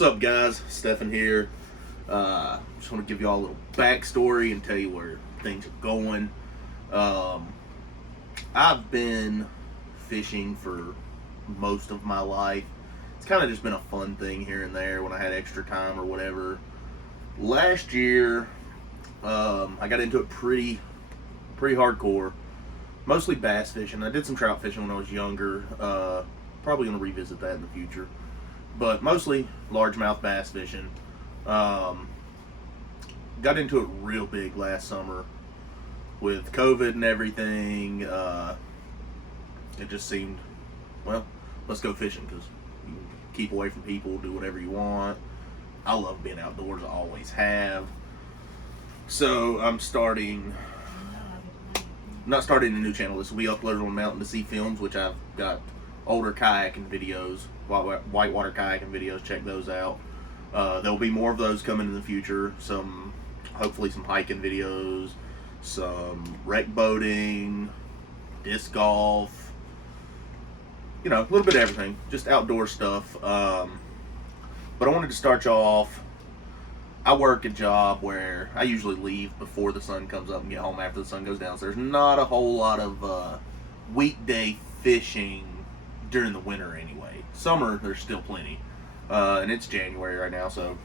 What's up, guys? Stefan here. Just want to give you all a little backstory and tell you where things are going. I've been fishing for most of my life. It's kind of just been a fun thing here and there when I had extra time or whatever. Last year, I got into it pretty hardcore. Mostly bass fishing. I did some trout fishing when I was younger. Probably going to revisit that in the future. But mostly largemouth bass fishing. Got into it real big last summer with COVID and everything. It just seemed, well, let's go fishing because you can keep away from people, do whatever you want. I love being outdoors. I always have. So I'm not starting a new channel. This will be uploaded on Mountain to Sea Films, which I've got older kayaking videos, whitewater kayaking videos. Check those out. There'll be more of those coming in the future. Hopefully some hiking videos, some wreck boating, disc golf, a little bit of everything, just outdoor stuff. But I wanted to start y'all off. I work a job where I usually leave before the sun comes up and get home after the sun goes down. So there's not a whole lot of weekday fishing during the winter anyway. Summer, there's still plenty. And it's January right now, so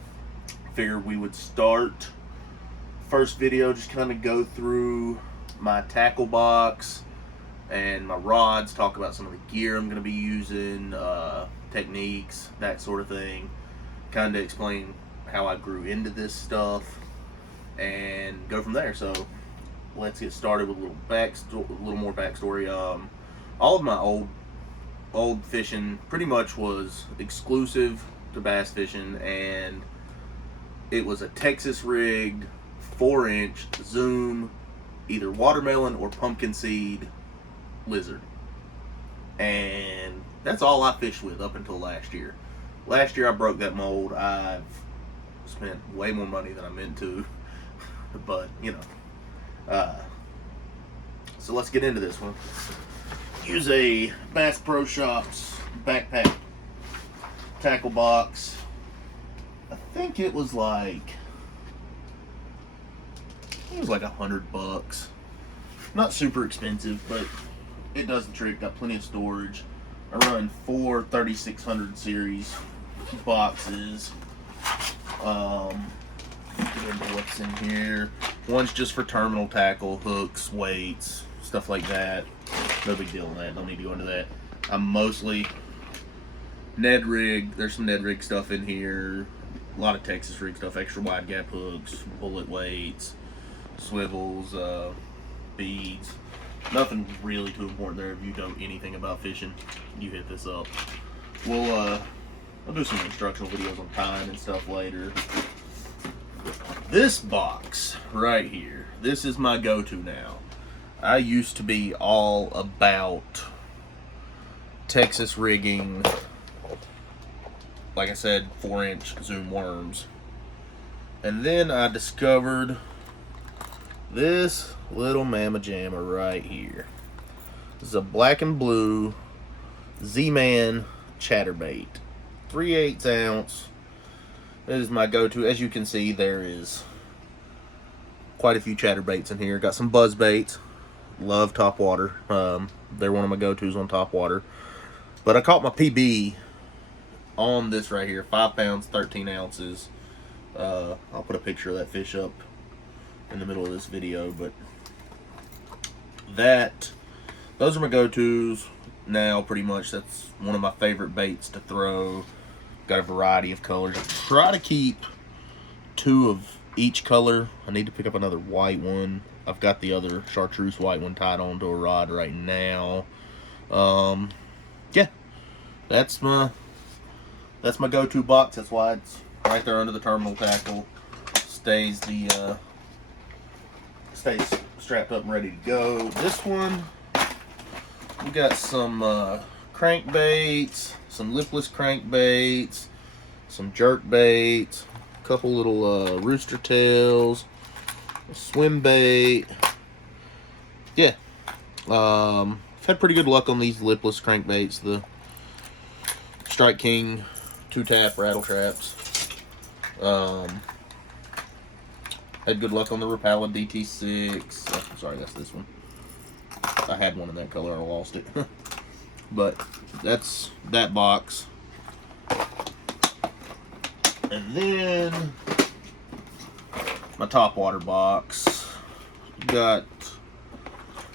I figured we would start. First video, just kind of go through my tackle box and my rods, talk about some of the gear I'm going to be using, techniques, that sort of thing. Kind of explain how I grew into this stuff and go from there. So let's get started with a little more backstory. All of my old fishing pretty much was exclusive to bass fishing, and it was a Texas rigged 4-inch Zoom, either watermelon or pumpkin seed lizard, and that's all I fished with up until last year. Last year I broke that mold. I've spent way more money than I meant to, but so let's get into this one. Use a Bass Pro Shops backpack tackle box. I think it was like $100. Not super expensive, but it does the trick. Got plenty of storage. I run 4 3600 series boxes. Get into what's in here. One's just for terminal tackle, hooks, weights, stuff like that. No big deal on that. Don't need to go into that. I'm mostly Ned rig. There's some Ned rig stuff in here. A lot of Texas rig stuff. Extra wide gap hooks, bullet weights, swivels, beads. Nothing really too important there. If you know anything about fishing, you hit this up. I'll do some instructional videos on tying and stuff later. This box right here, this is my go-to now. I used to be all about Texas rigging, like I said, 4-inch Zoom worms. And then I discovered this little mamma jamma right here. This is a black and blue Z-Man chatterbait. 3/8 ounce. This is my go-to. As you can see, there is quite a few chatterbaits in here. Got some buzz baits. Love topwater. They're one of my go-tos on topwater. But I caught my PB on this right here. 5 pounds, 13 ounces. I'll put a picture of that fish up in the middle of this video. But those are my go-tos now, pretty much. That's one of my favorite baits to throw. Got a variety of colors. I try to keep 2 of each color. I need to pick up another white one. I've got the other chartreuse white one tied onto a rod right now. Yeah, that's my go-to box. That's why it's right there under the terminal tackle. Stays strapped up and ready to go. This one, we got some crankbaits, some lipless crankbaits, some jerk baits, a couple little rooster tails, a swim bait. Yeah, I've had pretty good luck on these lipless crankbaits, the Strike King 2-tap rattle traps. Had good luck on the Rapala DT6. Oh, sorry, that's this one. I had one in that color, I lost it. But that's that box. And then my top water box. Got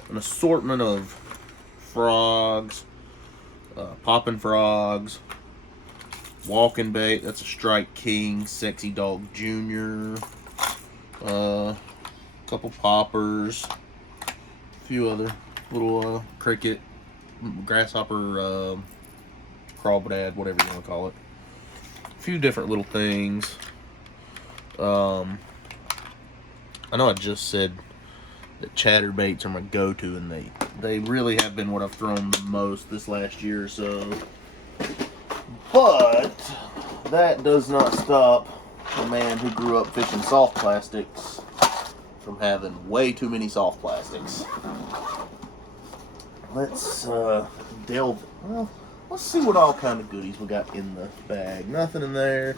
an assortment of frogs, popping frogs, walking bait. That's a Strike King Sexy Dog Jr. Couple poppers, a few other little cricket, grasshopper, crawdad, whatever you want to call it. A few different little things. I know I just said that chatterbaits are my go-to, and they really have been what I've thrown the most this last year or so. But that does not stop a man who grew up fishing soft plastics from having way too many soft plastics. Let's delve. Well, let's see what all kind of goodies we got in the bag. Nothing in there.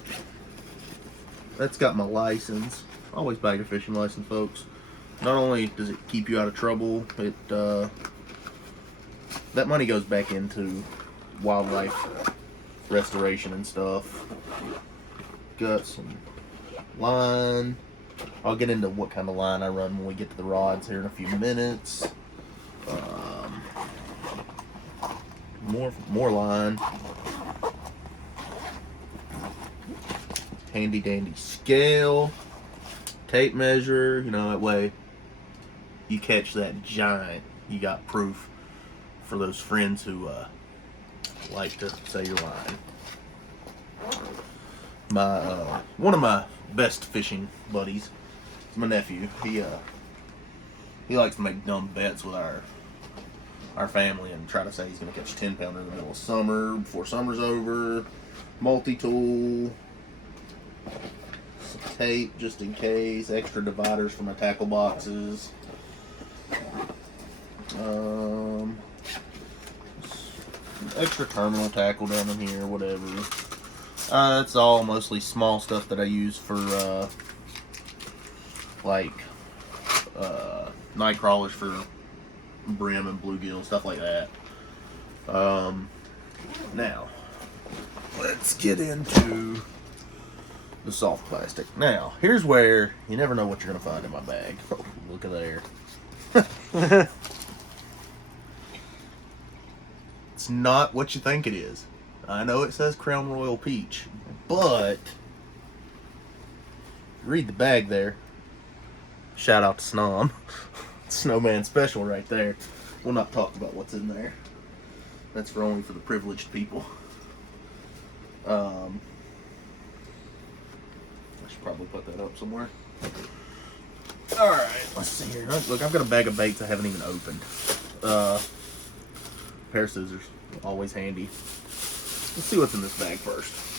That's got my license. Always bag your fishing license, folks. Not only does it keep you out of trouble, it that money goes back into wildlife restoration and stuff. Got some line. I'll get into what kind of line I run when we get to the rods here in a few minutes. More line. Handy dandy scale. Tape measure. You know, that way you catch that giant, you got proof for those friends who like to say you're lying. One of my best fishing buddies is my nephew. He likes to make dumb bets with our family and try to say he's going to catch a 10-pounder in the middle of summer before summer's over. Multi-tool, some tape just in case, extra dividers for my tackle boxes. Extra terminal tackle down in here, whatever. It's all mostly small stuff that I use for night crawlers for brim and bluegill, stuff like that. Now, let's get into the soft plastic. Now, here's where you never know what you're going to find in my bag. Oh, look at there. It's not what you think it is. I know it says Crown Royal Peach, but read the bag there. Shout out to Snom. Snowman Special right there. We'll not talk about what's in there. That's only for the privileged people. I should probably put that up somewhere. Alright, let's see here. Look, I've got a bag of baits I haven't even opened. Pair of scissors, always handy. Let's see what's in this bag first.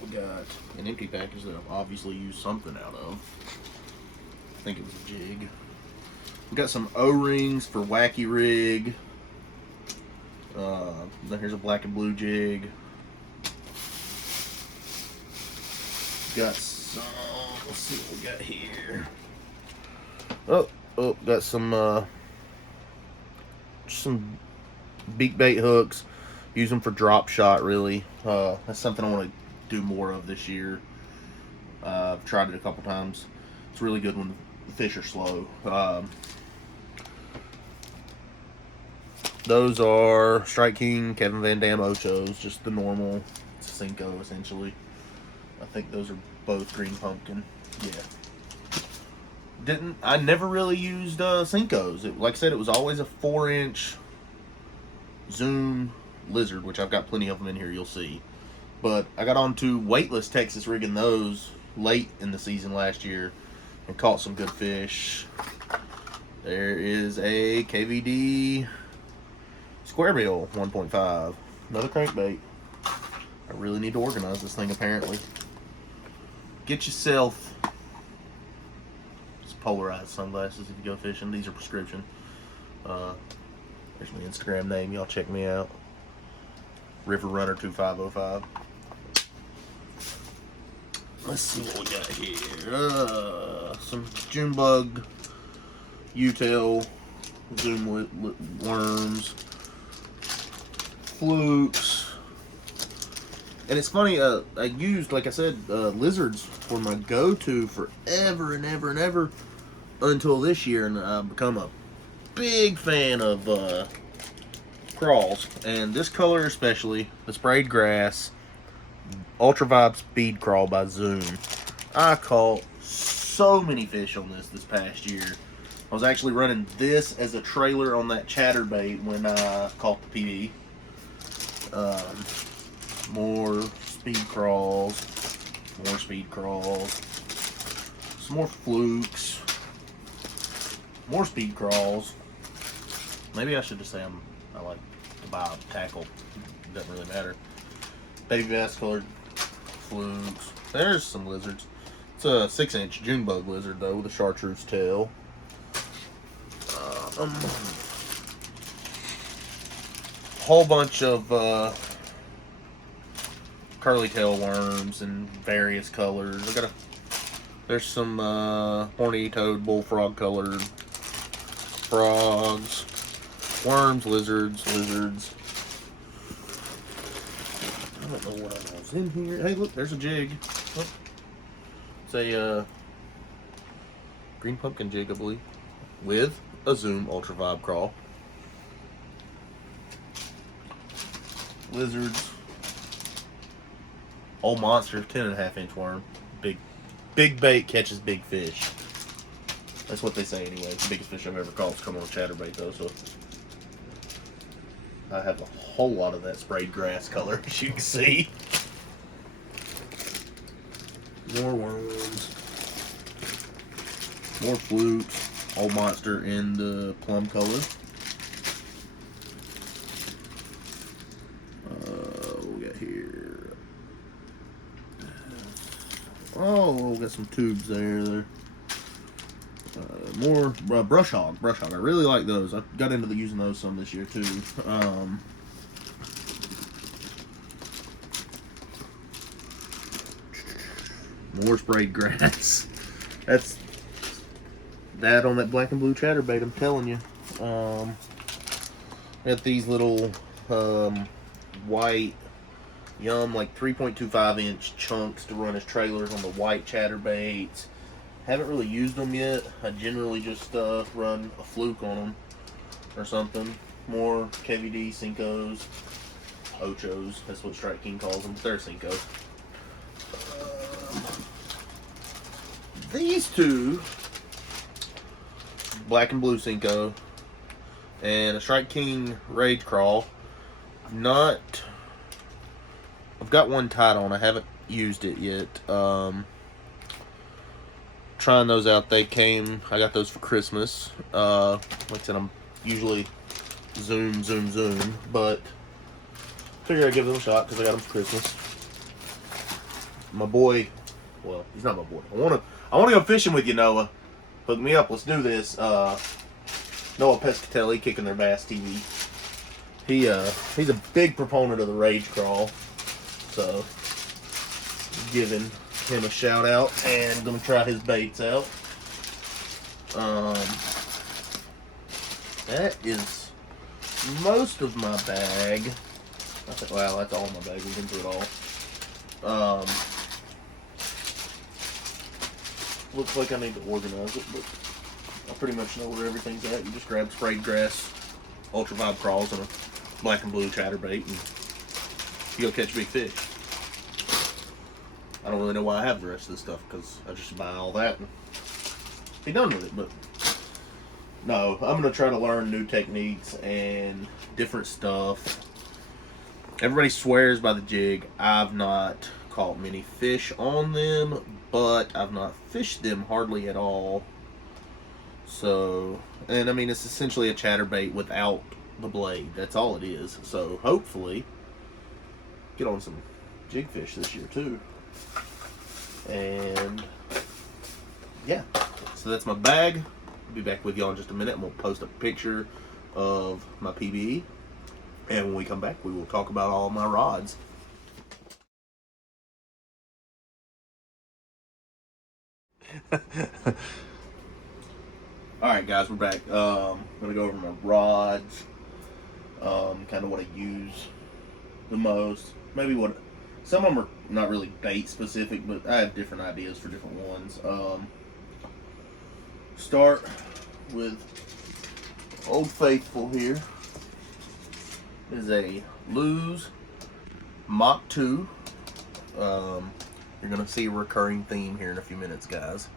We got an empty package that I've obviously used something out of. I think it was a jig. We got some O-rings for Wacky Rig. Then here's a black and blue jig. Got some, let's see what we got here. Oh, got some beak bait hooks. Use them for drop shot, really. That's something I want to do more of this year. I've tried it a couple times. It's really good when the fish are slow. Those are Strike King, Kevin Van Dam Ochos, just the normal Cinco, essentially. I think those are both green pumpkin. Yeah. I never really used Cincos. Like I said, it was always a 4-inch Zoom Lizard, which I've got plenty of them in here, you'll see. But I got onto weightless Texas rigging those late in the season last year and caught some good fish. There is a KVD Square Bill 1.5. Another crankbait. I really need to organize this thing, apparently. Get yourself some polarized sunglasses if you go fishing. These are prescription. There's my Instagram name. Y'all check me out. River Runner 2505. Let's see what we got here. Some June bug, U-tail, zoom worms, flukes. And it's funny, I used, like I said, lizards were my go-to forever and ever and ever until this year, and I've become a big fan of crawls. And this color especially, the sprayed grass, Ultra Vibe Speed Crawl by Zoom. I caught so many fish on this past year. I was actually running this as a trailer on that chatterbait when I caught the PB. More speed crawls, some more flukes, more speed crawls. Maybe I should just say I like to buy a tackle. It doesn't really matter. Baby bass colored flukes. There's some lizards. It's a 6-inch June bug lizard though with a chartreuse tail. Whole bunch of curly tail worms in various colors. There's some horny toad bullfrog colored frogs, worms, lizards. I don't know what else in here. Hey, look, there's a jig. Oh. It's a green pumpkin jig, I believe, with a Zoom Ultra Vibe crawl. Lizards. Old Monster 10.5-inch worm. Big bait catches big fish. That's what they say anyway. The biggest fish I've ever caught is coming on chatterbait though, so I have a whole lot of that sprayed grass color, as you can see. More worms. More flukes. Old Monster in the plum color. What we got here? Oh, we got some tubes there. More brush hog. I really like those. I got into using those some this year too. More sprayed grass. That's that on that black and blue chatterbait, I'm telling you. Got these little white Yum like 3.25-inch chunks to run as trailers on the white chatterbaits. Haven't really used them yet. I generally just run a fluke on them or something. More KVD, Cincos, Ochos. That's what Strike King calls them, but they're Cincos. These two, black and blue Cinco, and a Strike King Rage Crawl. I've got one tied on. I haven't used it yet. Trying those out. I got those for Christmas. Like I said, I'm usually zoom, but figured I'd give them a shot because I got them for Christmas. My boy, well, he's not my boy. I wanna go fishing with you, Noah. Hook me up. Let's do this. Noah Pescatelli, Kicking Their Bass TV. He's a big proponent of the Rage Crawl, so giving him a shout out and gonna try his baits out. That is most of my bag. Wow, that's all in my bag. We've been through it all. Looks like I need to organize it, but I pretty much know where everything's at. You just grab sprayed grass, Ultra Vibe crawls, and a black and blue chatterbait, and you go catch big fish. I don't really know why I have the rest of this stuff, because I just buy all that and be done with it. But no, I'm going to try to learn new techniques and different stuff. Everybody swears by the jig. I've not caught many fish on them, but I've not fished them hardly at all. So, and I mean, it's essentially a chatterbait without the blade. That's all it is. So hopefully get on some jig fish this year too. And yeah, so that's my bag. I'll be back with y'all in just a minute. I'm gonna post a picture of my PB, and when we come back, we will talk about all my rods. Alright guys, we're back. I'm going to go over my rods, kind of what I use the most. Maybe what, some of them are not really bait specific, but I have different ideas for different ones. Start with Old Faithful here. This is a Lew's Mach 2. You're going to see a recurring theme here in a few minutes, guys.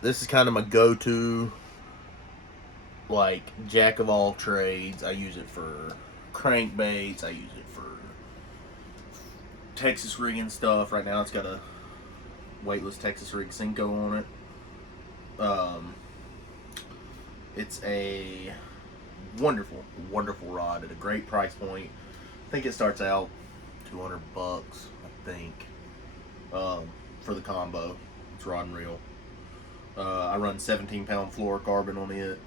This is kind of my go-to, like, jack of all trades. I use it for crankbaits. I use it for Texas rigging stuff. Right now it's got a weightless Texas rig Senko on it. It's a wonderful, wonderful rod at a great price point. I think it starts out $200, I think, for the combo. It's rod and reel. I run 17-pound fluorocarbon on it.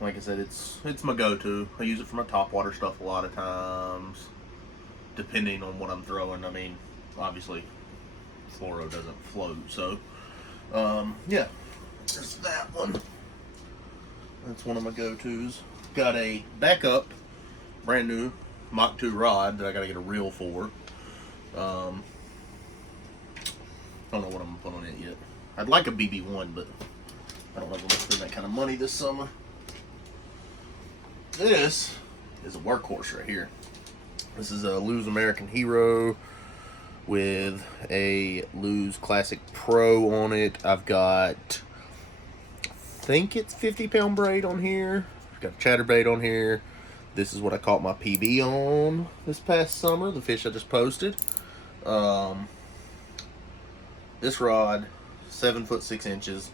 Like I said, it's my go-to. I use it for my topwater stuff a lot of times, depending on what I'm throwing. I mean, obviously, fluoro doesn't float, so yeah. There's that one. That's one of my go-tos. Got a backup, brand new Mach 2 rod that I gotta get a reel for. I don't know what I'm gonna put on it yet. I'd like a BB1, but I don't know if I'm gonna spend that kind of money this summer. This is a workhorse right here. This is a Lew's American Hero with a Lew's Classic Pro on it. I've got, I think it's 50-pound braid on here. I've got a chatterbait on here. This is what I caught my PB on this past summer, the fish I just posted. This rod, 7 foot 6 inches.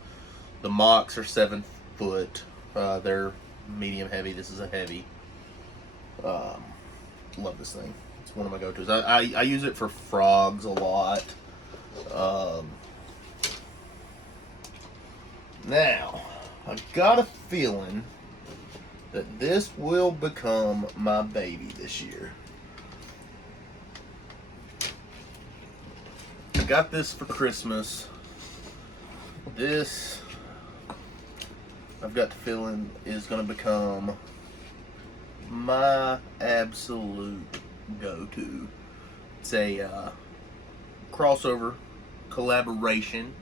The Machs are 7 foot. They're medium heavy. This is a heavy. Love this thing. It's one of my go-tos. I use it for frogs a lot. Now, I've got a feeling that this will become my baby this year. I got this for Christmas. This, I've got the feeling, is going to become my absolute go-to. It's a crossover collaboration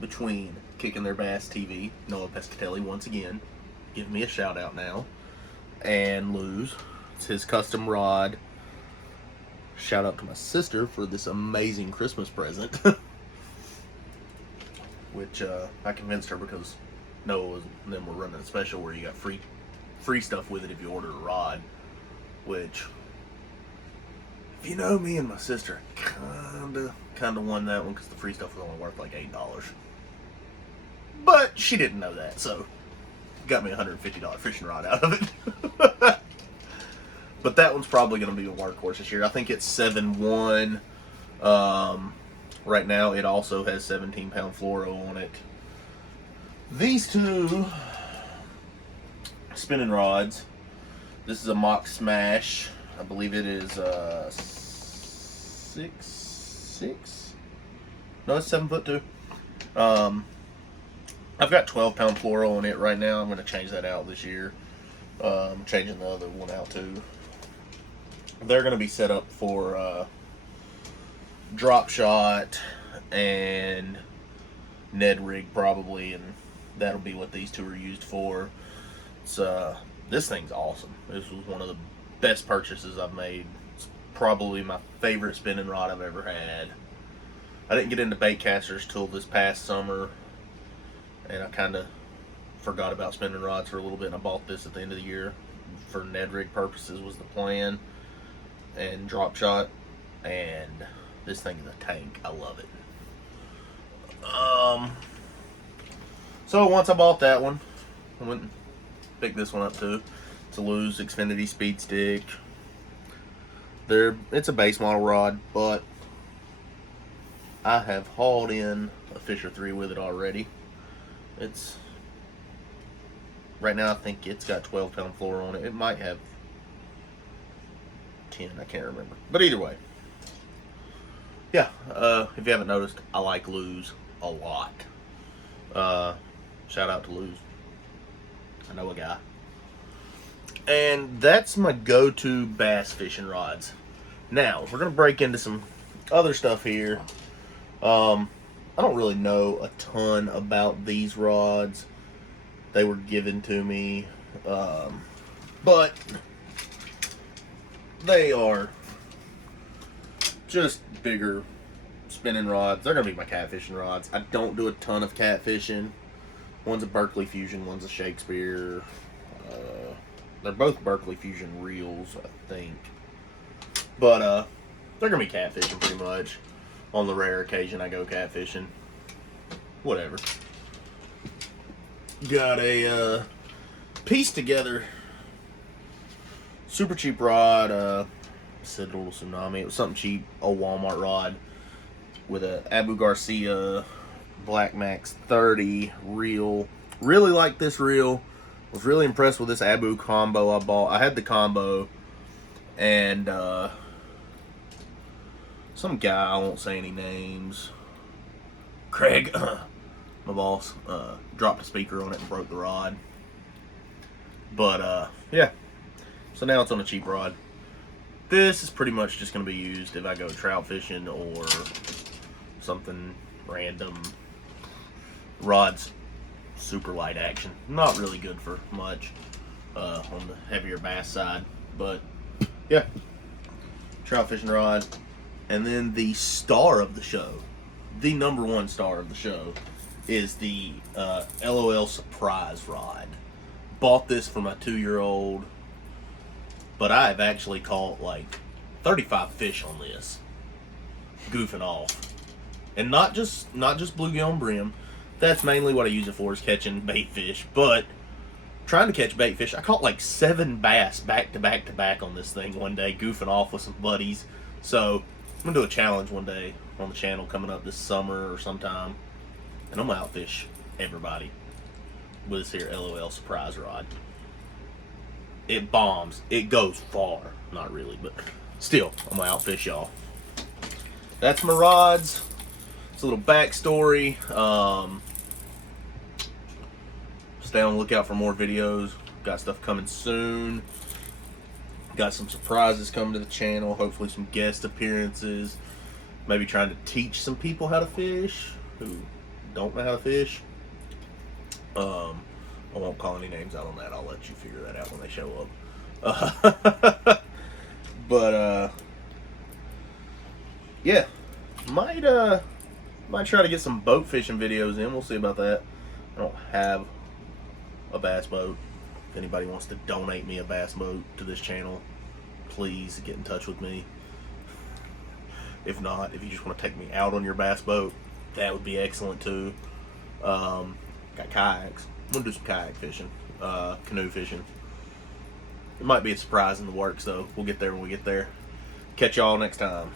between Kicking Their Bass TV, Noah Pescatelli once again, give me a shout out now, and Lew's. It's his custom rod. Shout out to my sister for this amazing Christmas present. Which I convinced her because Noah and them were running a special where you got free stuff with it if you order a rod. Which, if you know me and my sister, kinda won that one because the free stuff was only worth like $8. But she didn't know that, so got me a $150 fishing rod out of it. But that one's probably going to be a workhorse this year. I think it's 7.1. Right now, it also has 17-pound fluoro on it. These two spinning rods. This is a Mach Smash. I believe it is 6'6". No, it's 7'2". I've got 12-pound fluoro on it right now. I'm going to change that out this year. I'm changing the other one out too. They're going to be set up for drop shot and Ned rig probably, and that'll be what these two are used for. It's this thing's awesome. This was one of the best purchases I've made. It's probably my favorite spinning rod I've ever had. I didn't get into bait casters till this past summer, and I kind of forgot about spinning rods for a little bit, and I bought this at the end of the year for Ned rig purposes was the plan, and drop shot, and this thing is a tank. I love it. So once I bought that one, I went and picked this one up too. It's a Lew's Xfinity Speed Stick. It's a base model rod, but I have hauled in a Fisher 3 with it already. It's right now I think it's got 12-pound fluoro on it. It might have 10, I can't remember. But either way, yeah, if you haven't noticed, I like Lew's a lot. Shout out to Lew's. I know a guy. And that's my go-to bass fishing rods. Now, we're going to break into some other stuff here. I don't really know a ton about these rods. They were given to me. But they are just bigger spinning rods. They're going to be my catfishing rods. I don't do a ton of catfishing. One's a Berkley Fusion, one's a Shakespeare. They're both Berkley Fusion reels, I think. But they're going to be catfishing pretty much. On the rare occasion I go catfishing. Whatever. Got a piece together. Super cheap rod. Said a little Tsunami. It was something cheap. Old Walmart rod. With a Abu Garcia Black Max 30 reel. Really like this reel. Was really impressed with this Abu combo I bought. I had the combo, and some guy, I won't say any names, Craig, my boss, dropped a speaker on it and broke the rod. But yeah, so now it's on a cheap rod. This is pretty much just going to be used if I go trout fishing or something random. Rod's super light action, not really good for much on the heavier bass side, but yeah, trout fishing rod. And then the star of the show, the #1 star of the show, is the LOL Surprise rod. Bought this for my 2-year-old, but I've actually caught like 35 fish on this, goofing off, and not just bluegill and brim. That's mainly what I use it for, is catching bait fish. But trying to catch bait fish, I caught like 7 bass back to back to back on this thing one day, goofing off with some buddies. So I'm gonna do a challenge one day on the channel coming up this summer or sometime, and I'm gonna outfish everybody with this here LOL Surprise rod. It bombs. It goes far. Not really, but still, I'm gonna outfish y'all. That's my rods. It's a little backstory. Stay on the lookout for more videos. Got stuff coming soon. Got some surprises coming to the channel. Hopefully some guest appearances. Maybe trying to teach some people how to fish who don't know how to fish. I won't call any names out on that. I'll let you figure that out when they show up. But yeah, might try to get some boat fishing videos in. We'll see about that. I don't have a bass boat. If anybody wants to donate me a bass boat to this channel, please get in touch with me. If not, if you just want to take me out on your bass boat, that would be excellent too. Got kayaks. I'm gonna do some kayak fishing, canoe fishing. It might be a surprise in the works though. We'll get there when we get there. Catch y'all next time.